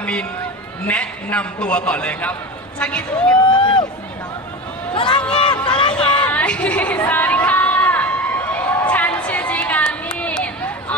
การมินแนะนำตัวก่อนเลยครับ 자기 소개 부탁드리겠습니다. 사랑해 사랑해 사리카 찬치지감이 어,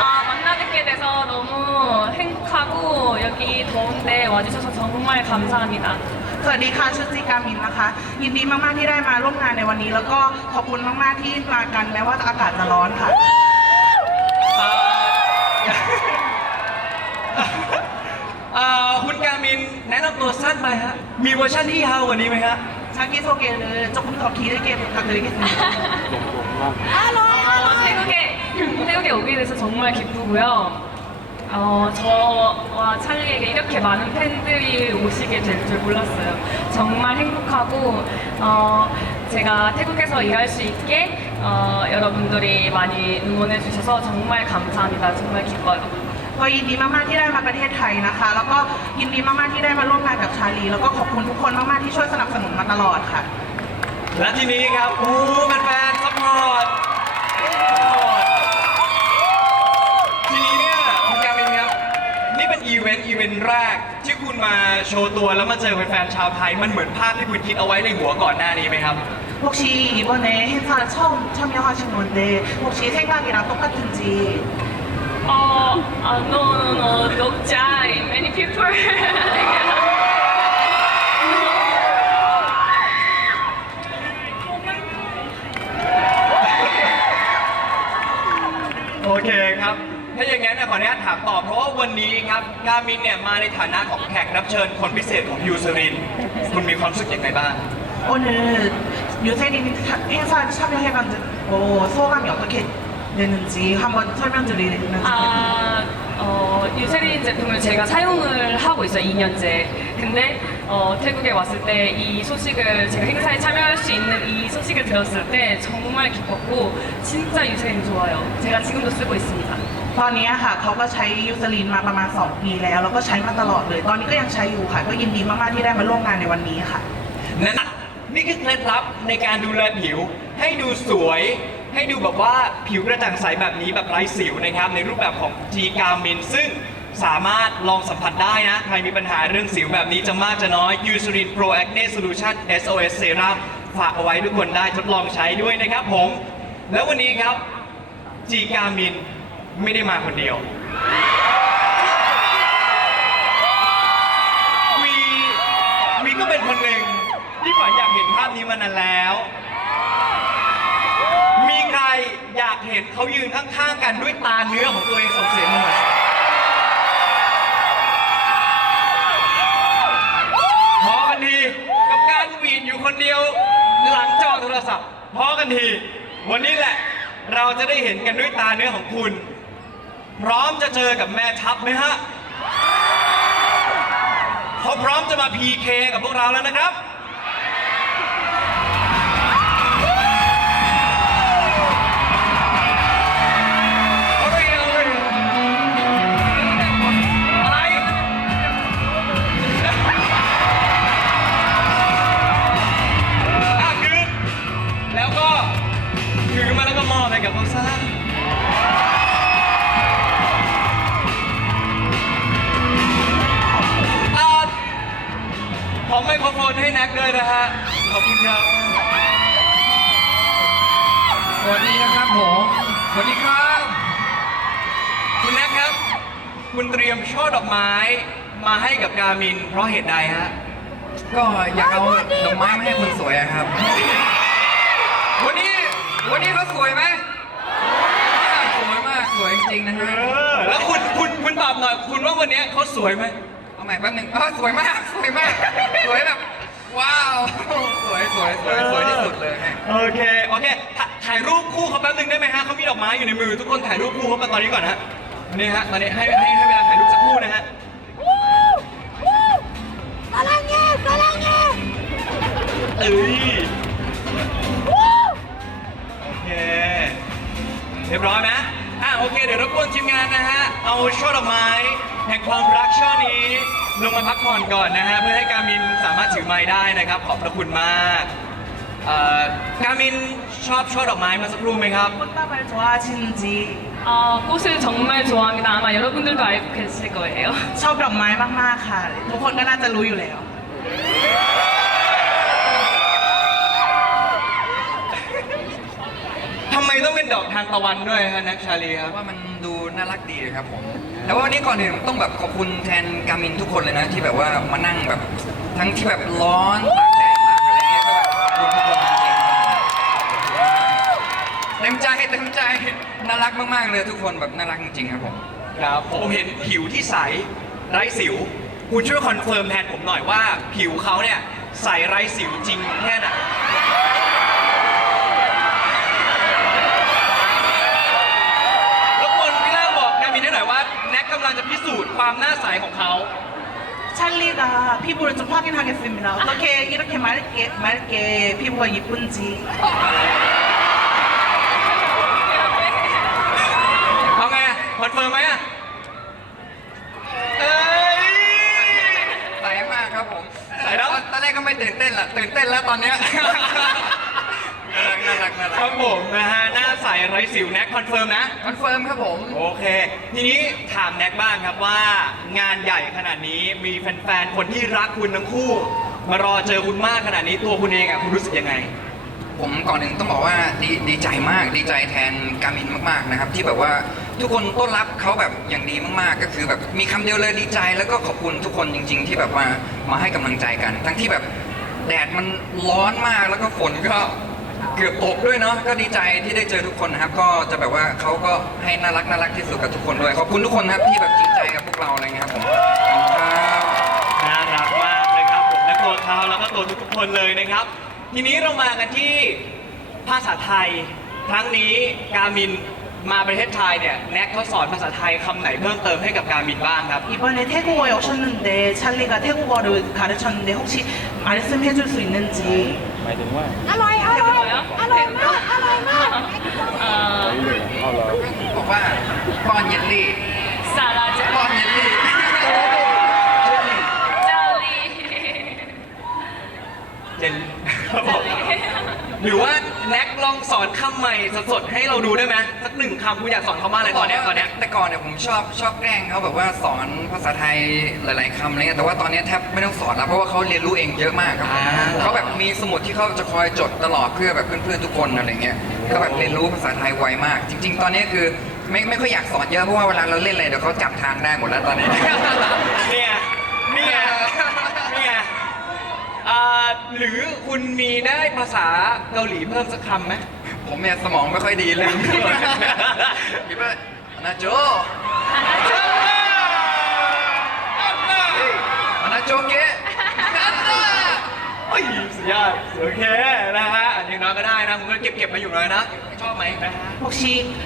어, 만나뵙게 돼서 너무 행복하고 여기 더운데 와주셔서 정말 감사합니다. สวัสดีค่ะชื่อจิกามินนะคะ ยินดีมากๆที่ได้มาร่วมงานในวันนี้ แล้วก็ขอบคุณมากๆที่มากันแม้ว่าอากาศจะร้อนค่ะ เอ่อ เ อ่อคุณการมินแนะนำตัวสั้นไปฮะ มีเวอร์ชันที่ยาวกว่านี้ไหมฮะ 자기 소개를 조금 더 길게 부탁드리겠습니다. 어, 태국에, 태국에 오게 돼서 정말 기쁘고요. 어, 저와 찰리에게 이렇게 많은 팬들이 오시게 될 줄 몰랐어요. 정말 행복하고, 어, 제가 태국에서 일할 수 있게 어, 여러분들이 많이 응원해 주셔서 정말 감사합니다. 정말 기뻐요. ก็ยินดีมากๆที่ได้มาประเทศไทยนะคะ แล้วก็ยินดีมากๆที่ได้มาร่วมงานกับชาลี แล้วก็ขอบคุณทุกคนมากๆที่ช่วยสนับสนุนมาตลอดค่ะ และทีนี้ครับโอ้แฟนๆซัพพอร์ตทีนี้เนี่ยคุณการมินครับ นี่เป็นอีเวนต์อีเวนต์แรก ที่คุณมาโชว์ตัวแล้วมาเจอแฟนๆชาวไทย มันเหมือนภาพที่คุณคิดเอาไว้ในหัวก่อนหน้านี้ไหมครับ 혹시 이번에 행사를 처음 참여하신 건데 혹시 생각이랑 똑같은지 어, 아, no, no, no, no, Jai, many people. Yeah. โอเคครับ ถ้าอย่างนั้นเนี่ยขออนุญาตถามต่อ เพราะว่าวันนี้ครับกามินเนี่ยมาในฐานะของแขกรับเชิญคนพิเศษของยูซริน คุณมีความรู้สึกอย่างไรบ้าง 오늘 유세린 행사에 참여해봤는데 어, 소감이 어떻게 되는지 한번 설명드리면 아, 어, 유세린 제품을 제가 사용을 하고 있어요, 2년째. 근데 어, 태국에 왔을 때 이 소식을 제가 행사에 참여할 수 있는 이 소식을 들었을 때 정말 기뻤고 진짜 유세린 좋아요. 제가 지금도 쓰고 있습니다. ตอนนี้ค่ะเขาก็ใช้ยูซลินมาประมาณ 2 ปีแล้ว แล้วก็ใช้มาตลอดเลย ตอนนี้ก็ยังใช้อยู่ค่ะ ก็ยินดีมากๆที่ได้มาร่วมงานในวันนี้ค่ะ นั่นน่ะนี่คือเคล็ดลับในการดูแลผิว ให้ดูสวย ให้ดูแบบว่าผิวกระจ่างใสแบบนี้แบบไร้สิวนะครับในรูปแบบของทีกามินซึ่งสามารถลองสัมผัสได้นะ ใครมีปัญหาเรื่องสิวแบบนี้จะมากจะน้อย Eucerin Pro Acne Solution SOS Serum ฝากเอาไว้ทุกคนได้ทดลองใช้ด้วยนะครับผม แล้ววันนี้ครับจีกามินไม่ได้มาคนเดียว วีวีก็เป็นคนหนึ่งที่ฝันอยากเห็นภาพนี้มานานแล้ว ใครอยากเห็นเขายืนข้างๆกันด้วยตาเนื้อของตัวเองส่งเสียงมาหน่อยพอกันทีกับการหวีดอยู่คนเดียวหลังจอโทรศัพท์พอกันที วันนี้แหละเราจะได้เห็นกันด้วยตาเนื้อของคุณ พร้อมจะเจอกับแม่ทัพไหมฮะเขาพร้อมจะมา PK กับพวกเราแล้วนะครับ มอบให้กับพวกซ่าอะขอไมโครโฟนให้แน็กด้วยนะฮะ ขอบคุณครับ สวัสดีนะครับผม สวัสดีครับ คุณแน็กครับ คุณเตรียมช่อดอกไม้มาให้กับกามิน เพราะเหตุใดฮะ ก็อยากเอาดอกไม้มาให้คนสวยอะครับ วันนี้ วันนี้เขาสวยไหมสวยมาก สวยจริงๆนะ เอ ฮะ อ แล้วคุณคุณคุณต อยคุณว่าวันนี้เขาสวยไหมเอาใหม่แป๊บนึงอ๋อสวยมาก สวยมาก สวยแบบ ว้าว สวยสวยสวยสวยที่สุดเลยโอเคโอเคถ่ายรูปคู่เขาแป๊บนึงได้ไหมฮะเขามีดอกไม้อยู่ในมือทุกคนถ่ายรูปคู่เขาไปตอนนี้ก่อนนะฮะนี่ฮะตอนนี้ให้ให้ให้เวลาถ่ายรูปสักคู่นะฮะ Salange, salange. เอ้ย Woo! โอเค เรียบร้อยนะอะโอเค เดี๋ยวรบกวนทีมงานนะฮะ เอาช่อดอกไม้แห่งความรักช่อนี้ ลงมาพักผ่อนก่อนนะฮะ เพื่อให้การมินสามารถถือไม้ได้นะครับ ขอบพระคุณมากเอ่อการมินชอบช่อดอกไม้เมาสักครู่ไหมครับ 꽃다발 좋아하시는지 어, 꽃을 정말 좋아합니다. 아마 여러분들도 알고 계실 거예요. ชอบดอกไม้มากๆค่ะ ทุกคนก็น่าจะรู้อยู่แล้ว ทำไมต้องเป็นดอกทานตะวันด้วยฮะแน็กชาลีครับ ว่ามันดู น่ารักดีครับผม แต่ว่าวันนี้ก่อนอื่นต้องแบบขอบคุณแทนกามินทุกคนเลยนะ ที่แบบว่ามานั่งแบบทั้งที่แบบร้อนตากแดดตากอะไรเงี้ยก็แบบขอบคุณทุกคนจริงๆเต็มใจเต็มใจน่ารักมากๆเลยทุกคนแบบน่ารักจริงๆครับผม ครับผมเห็นผิวที่ใสไร้สิว คุณช่วยคอนเฟิร์มแทนผมหน่อยว่า ผิวเขาเนี่ยใสไร้สิวจริงแค่ไหนรบกวนพี่ล่ามบอกนามินได้หน่อยว่าแน็กกำลังจะพิสูจน์ความหน้าใส ของเขา 찰리가 피부를 좀 확인하겠습니다. 어떻게 이렇게 맑게, 맑게 피부가 예쁜지. เอาไงคอนเฟิร์มไหมอะเอ้ย ใสมากครับผม ใสแล้ว ตอนตอนแรกก็ไม่ตื่นเต้นละตื่นเต้นแล้วตอนเนี้ย น่ารักน่ารักน่ารั ครั ก บผมนะฮะหน้าใส ไร้สิวแน็กคอนเฟิร์มนะ คอนเฟิร์มครับผม โอเค ทีนี้ถามแน็กบ้างครับว่างานใหญ่ขนาดนี้มีแฟนๆ คนที่รักคุณทั้งคู่ มารอเจอคุณมากขนาดนี้ตัวคุณเองอะคุณรู้สึกยังไง ผมก่อนหนึ่งต้องบอกว่าดีดีใจมากดีใจแทนกามินมากๆนะครับ ที่แบบว่าทุกคนต้อนรับเขาแบบอย่างดีมากๆ ก็คือแบบมีคำเดียวเลยดีใจแล้วก็ขอบคุณทุกคนจริง ๆ ที่แบบว่ามาให้กำลังใจกัน ทั้งที่แบบแดดมันร้อนมากแล้วก็ฝนก็ เกือบตกด้วยเนาะก็ดีใจที่ได้เจอทุกคนนะครับ ก็จะแบบว่าเขาก็ให้น่ารักน่ารักที่สุดกับทุกคนด้วยขอบคุณทุกคนนะครับที่แบบจริงใจกับพวกเราอะไรเงี้ยครับผมขอบคุณครับ น่ารักมากเลยครับผมและตัวเขาแล้วก็ตัวทุกๆคนเลยนะครับ ทีนี้เรามากันที่ภาษาไทย ครั้งนี้กามินมาประเทศไทยเนี่ยแน็กเขาสอนภาษาไทยคำไหนเพิ่มเติมให้กับกามินบ้างครับ 이번에 태국어에 오셨는데 찰리가 태국어를 가르쳤는데 혹시 말씀해 줄 수 있는지 อร่อยอร่อยอร่อยมากอร่อยมาก 어, บอกว่าป้อนเยลลี่ 사라져 ป้อนเยลลี่ 짤리 เจนครับผมหรือว่าแน็ก ลองสอนคำใหม่สดๆให้เราดูได้ไหมสักหนึ่งคำคุณอยากสอนเขามากเลยตอนเนี้ยตอนเนี้ย แต่ก่อนเนี่ยผมชอบชอบแกล้งเขาแบบว่าสอนภาษาไทยหลาย ๆคำอะไรเงี้ยแต่ว่าตอนนี้แทบไม่ต้องสอนแล้วเพราะว่าเขาเรียนรู้เองเยอะมากครับอ่า เขาแบบมีสมุดที่เขาจะคอยจดตลอดเพื่อแบบเพื่อนๆทุกคนอะไรเงี้ยก็แบบเรียนรู้ภาษาไทยไวมาก จริง ๆ ตอนนี้คือไม่ไม่ค่อยอยากสอนเยอะเพราะว่าเวลาเราเล่นอะไรเดี๋ยวเขาจับทางได้หมดแล้วตอนนี้ เนี่ยเนี่ยเนี่ย อ่าหรือคุณมีได้ภาษาเกาหลีเพิ่มสักคำไหม ผมเนี่ยสมองไม่ค่อยดีเลยคิดว่านาโจนาโจเกะ โอ้ยสุดยอดโอเคนะฮะอันนี้น้อยก็ได้นะผมก็เก็บเก็บมาอยู่หน่อยนะ ชอบไหมนะฮะ 혹시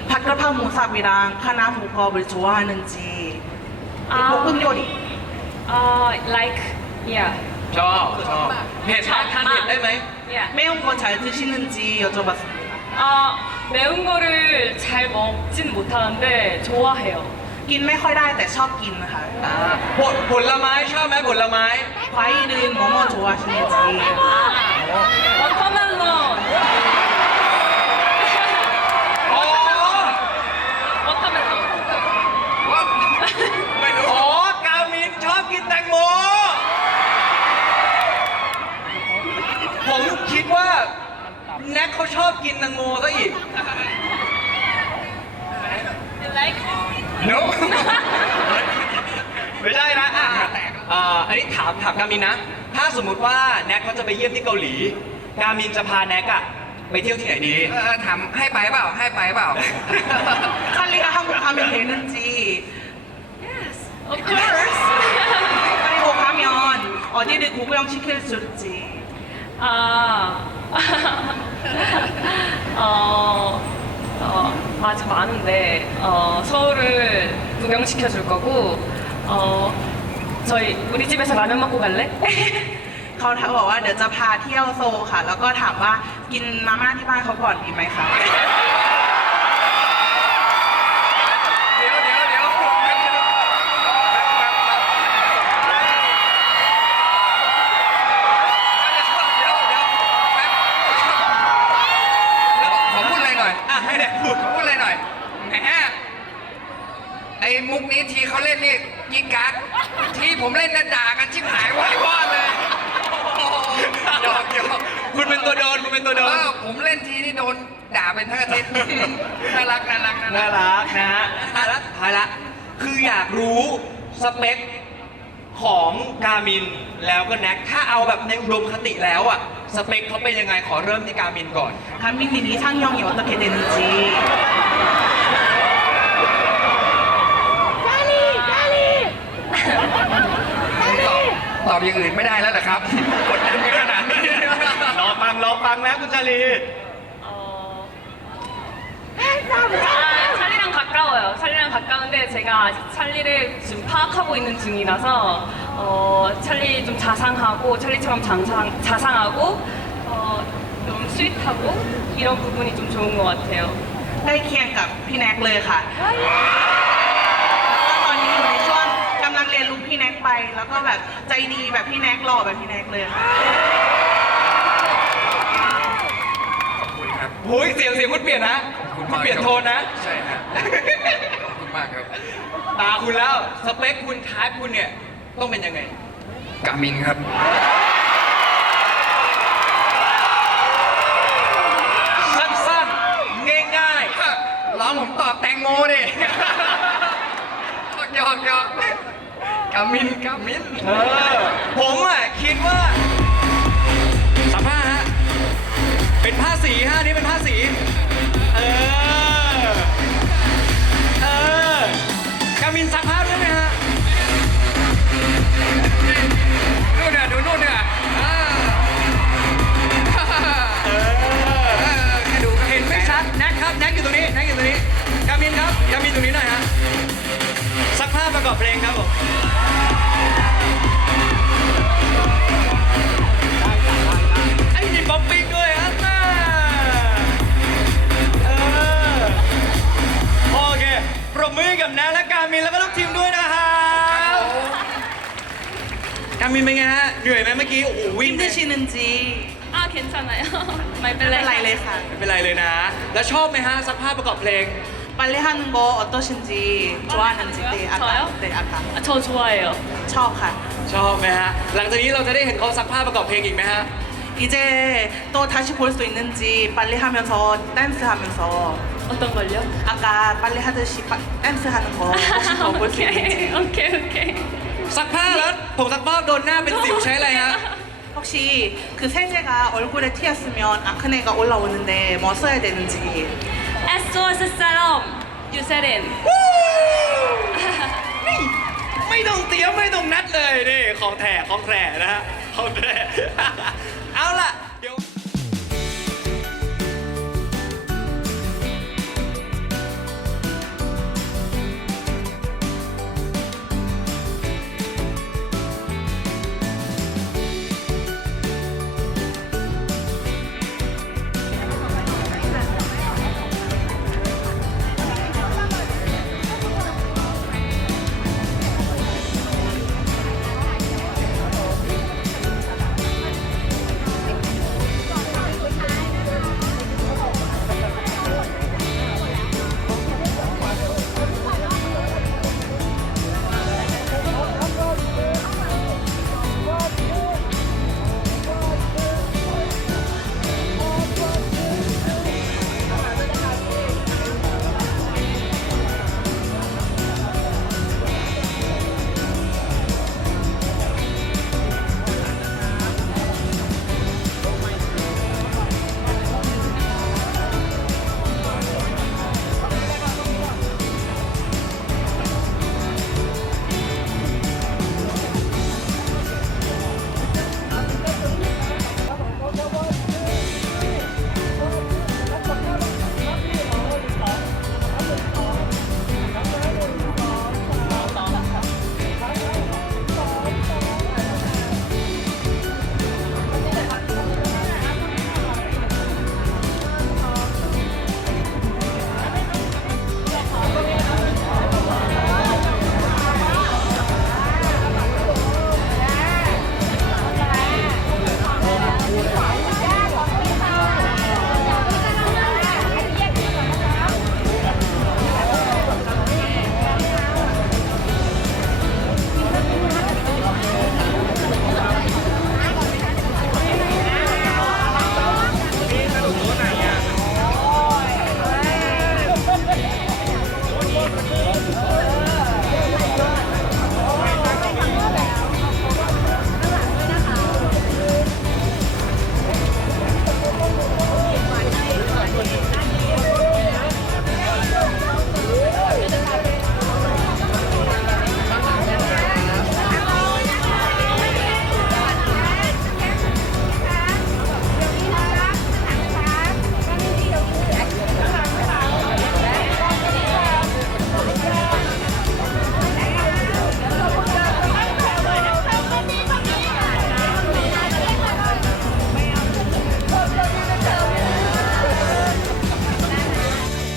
ผัดกะเพรา 무삽이랑 카나무겁을 좋아하는지 아. 볶음 요리 어, like yeah ชอบชอบเผ็ดทานทานเผ็ดได้ไหม yeah 매운 거 잘 드시는지 여쭤봤습니다. 어, 매운 거를 잘 먹진 못하는데 좋아해요 กินไม่ค่อยได้แต่ชอบกินนะคะ อ่าผลผลไม้ชอบไหมผลไม้ 과일은 뭐뭐 좋아하시는지 워터 ามถามกามินนะ ถ้าสมมุติว่าแน็กเขาจะไปเยี่ยมที่เกาหลี กามินจะพาแน็กอะไปเที่ยวที่ไหนดี เออถามให้ไปเปล่า ให้ไปเปล่า 찰리가 한국 가면 되는지 Yes of course 그리고 가면 어디를 구경 시켜줄지 아 어, 어, 아주 많은데 어, 서울을 구경시켜 줄 거고 어, 저희 우리 집에서 라면 먹고 갈래? เขาถามบอกว่าเดี๋ยวจะพาเที่ยวโซลค่ะ แล้วก็ถามว่ากินมาม่าที่บ้านเขาก่อนดีไหมคะ ผมเล่นน่ะด่ากันชิบหายวายวอดเลยหยอกหยอก คุณเป็นตัวโดน คุณเป็นตัวโด เอน อผมเล่นทีนี่โดนด่าเป็นทั้งอาทิตย์ น่ารักน่ารักน่า น่า รัก รักนะฮะอ่ะแล้วท้ายละ คืออยากรู้สเปคของกามินแล้วก็แน็ก ถ้าเอาแบบในอุดมคติแล้วอะสเปคเขาเป็นยังไง ขอเริ่มที่กามินก่อน 가민님 이상형이 어떻게 되는지 ชาลีชาลี ตอบตอบอย่างอื่นไม่ได้แล้วเหรอครับ กดดันกันขนาดนี้ รอฟังรอฟังนะคุณชาลี 어, แฮนซัม 아, 찰리랑 가까워요. 찰리랑 가까운데 제가 아직 찰리를 지금 파악하고 있는 중이라서 어, 찰리 좀 자상하고 찰리처럼 장상, 자상하고 어, 좀 스윗하고 이런 부분이 좀 좋은 것 같아요. ใกล้เคียงกับพี่แน็กเลยค่ะแล้ เรียนรู้พี่แน็กไป แล้วก็แบบใจดีแบบพี่แน็กหล่อแบบพี่แน็กเลยค่ะขอบคุณครับโอ้ยเสียงเสียงคุณเปลี่ยนนะขอบคุณคุณมากเปลี่ยนครับโทนนะ ใช่ฮะขอบคุณมากครับ ตาคุณแล้วสเปคคุณท้ายคุณเนี่ยต้องเป็นยังไง กามินครับ สั้นๆ ง่ายร้องผมตอบแตงโมดิ หยอกหยอกกามินกามินๆเออผมอะคิดว่าสัมภาษณ์ฮะเป็นผ้าสีฮะอันนี่เป็นผ้าสี เออ เออกามินซักผ้า มินเป็นไงฮะเหนื่อยไหมเมื่อกี้โอ้โหวิ่งไป 힘드시는지 아 괜찮아요. 마이 ไม่เป็นไรเลยค่ะ ไม่เป็นไรเลยนะ แล้วชอบไหมฮะซักผ้าประกอบเพลง 빨래 하는 거 어떠신지 좋아하는지 네 아까 저요? 네 아까 아, 저 좋아해요. ชอบค่ะ ชอบไหมฮะ หลังจากนี้เราจะได้เห็นเขาซักผ้าประกอบเพลงอีกไหมฮะ 이제 또 다시 볼 수 있는지 빨래 하면서 댄스 하면서 어떤 걸요? 아까 빨래 하듯이 빠- 댄스 하는 거 혹시 더 볼 수 있는지 오케이, 오케이, 오케이. ซักผ้าแล้วผมซักผ้าโดนหน้าเป็นสิวใช้อะไรฮะ 혹시 그 세제가 얼굴에 튀었으면 아크네가 올라오는데 뭐 써야 되는지 SOS 세럼 유세린. นี่ไม่ต้องเตรียมไม่ต้องนัดเลยนี่ของแท้ของแท้นะฮะของแท้ เอาล่ะ